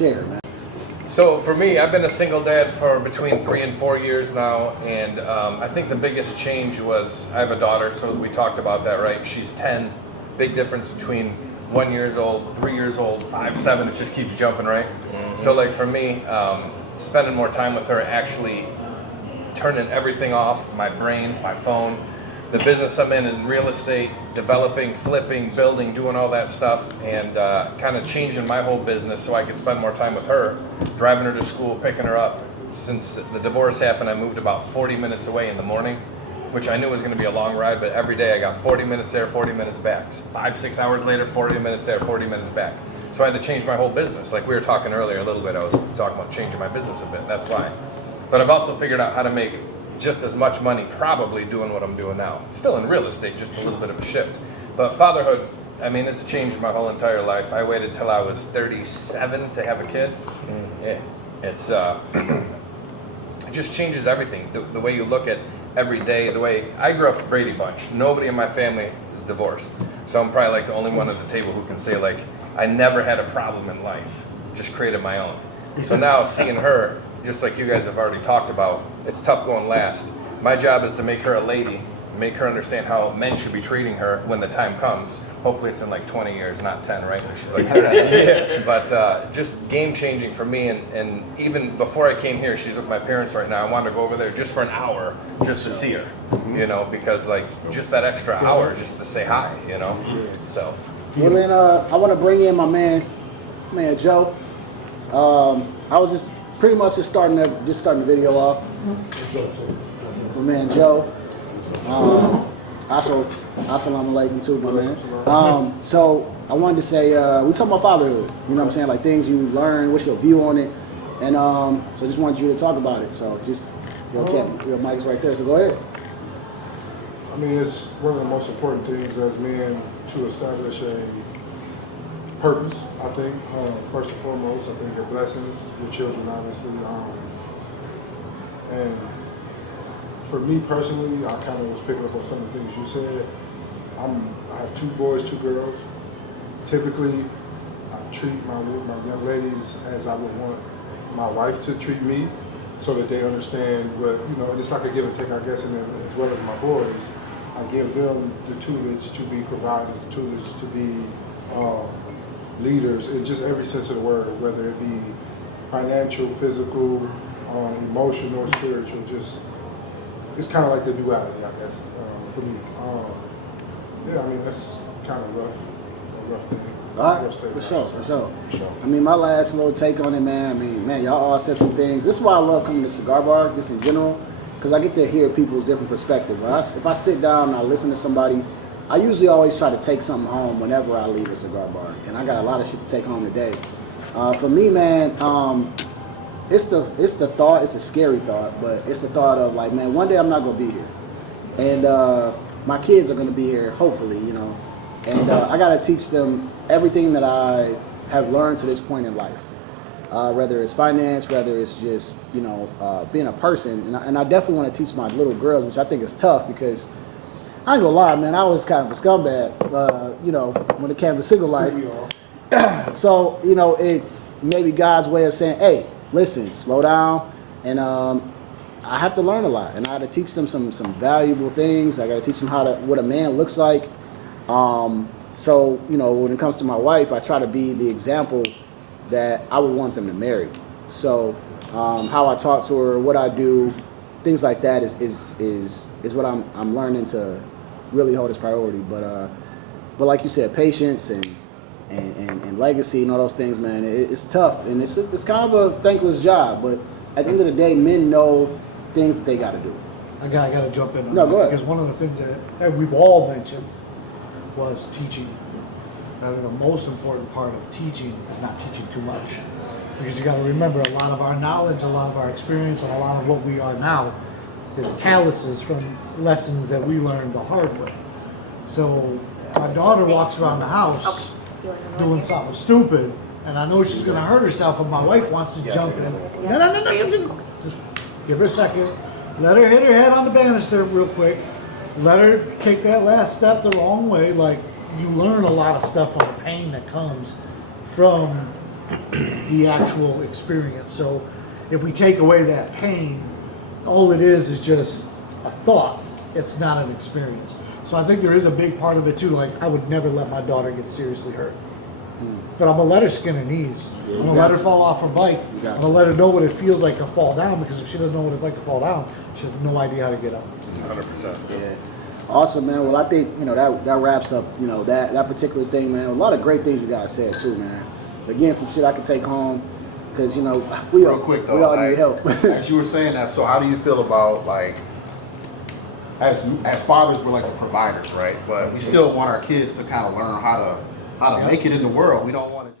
share, man. So for me, I've been a single dad for between 3 and 4 years now, and I think the biggest change was I have a daughter, so we talked about that, right? She's 10. Big difference between 1 year old, 3 years old, 5, 7. It just keeps jumping, right? Mm-hmm. So like for me, spending more time with her, actually turning everything off, my brain, my phone, the business I'm in real estate, developing, flipping, building, doing all that stuff, and kind of changing my whole business so I could spend more time with her, driving her to school, picking her up. Since the divorce happened, I moved about 40 minutes away in the morning, which I knew was going to be a long ride, but every day I got 40 minutes there, 40 minutes back. 5, 6 hours later, 40 minutes there, 40 minutes back. So I had to change my whole business. Like we were talking earlier a little bit, I was talking about changing my business a bit, that's why. But I've also figured out how to make just as much money probably doing what I'm doing now. Still in real estate, just a little bit of a shift. But fatherhood, I mean, it's changed my whole entire life. I waited till I was 37 to have a kid. Yeah, it's it just changes everything. The way you look at every day, the way I grew up at Brady Bunch. Nobody in my family is divorced. So I'm probably like the only one at the table who can say like, I never had a problem in life, just created my own. So now seeing her, just like you guys have already talked about, it's tough going last. My job is to make her a lady, make her understand how men should be treating her when the time comes. Hopefully it's in like 20 years, not 10, right? And she's like, yeah. But just game changing for me. And even before I came here, she's with my parents right now. I wanted to go over there just for an hour just to see her, you know, because like just that extra hour just to say hi, you know? So. Well then, I want to bring in my man Joe. I was just pretty much just starting the video off. My man Joe. Also, assalamu alaikum too, my man. So I wanted to say, we talking about fatherhood. You know what I'm saying? Like things you learn, what's your view on it? And so I just wanted you to talk about it. So just, your mic's right there, so go ahead. I mean, it's one of the most important things as men to establish a purpose, I think. First and foremost, I think your blessings, your children, obviously. And for me personally, I kind of was picking up on some of the things you said. I have 2 boys, 2 girls. Typically, I treat my young ladies as I would want my wife to treat me, so that they understand what, you know, it's like a give and take, I guess, and as well as my boys. I give them the tutelage to be providers, the tutelage to be leaders in just every sense of the word, whether it be financial, physical, emotional, spiritual. Just it's kind of like the duality, I guess, for me. Yeah, I mean that's kind of a rough thing. All right, for sure. I mean, my last little take on it, man. I mean, man, y'all all said some things. This is why I love coming to Cigar Bar, just in general, because I get to hear people's different perspective. If I sit down and I listen to somebody, I usually always try to take something home whenever I leave a cigar bar, and I got a lot of shit to take home today. For me, man, it's the thought. It's a scary thought, but it's the thought of like, man, one day I'm not gonna be here, and my kids are gonna be here, hopefully, you know, and I gotta teach them everything that I have learned to this point in life, whether it's finance, whether it's just, you know, being a person, and I definitely want to teach my little girls, which I think is tough because. I ain't gonna lie, man, I was kind of a scumbag, you know, when it came to single life. So, you know, it's maybe God's way of saying, hey, listen, slow down. And I have to learn a lot. And I had to teach them some valuable things. I got to teach them what a man looks like. So, you know, when it comes to my wife, I try to be the example that I would want them to marry. So how I talk to her, what I do, things like that is what I'm learning to really hold as priority. But like you said, patience and legacy and all those things, man, it's tough, and it's kind of a thankless job. But at the end of the day, men know things that they got to do. I got to jump in on no, that, go ahead. because one of the things that we've all mentioned was teaching. I think the most important part of teaching is not teaching too much. Because you got to remember, a lot of our knowledge, a lot of our experience, and a lot of what we are now is calluses from lessons that we learned the hard way. So my daughter walks around the house doing something stupid, and I know she's going to hurt herself, and my wife wants to jump in. No. Just give her a second. Let her hit her head on the banister real quick. Let her take that last step the wrong way. Like, you learn a lot of stuff on the pain that comes from the actual experience. So if we take away that pain, all it is just a thought. It's not an experience. So I think there is a big part of it too. Like, I would never let my daughter get seriously hurt. But I'm gonna let her skin her knees. Yeah, I'm gonna let her fall off her bike. You got I'm gonna let her know what it feels like to fall down, because if she doesn't know what it's like to fall down, she has no idea how to get up. 100%. Yeah. Awesome, man. Well, I think, that wraps up, that particular thing, man. A lot of great things you guys said too, man. Again, some shit I can take home, because, we Real quick though, we all need help. as you were saying that, so how do you feel about, like, as fathers, we're like the providers, right? But we still want our kids to kind of learn how to make it in the world. We don't want to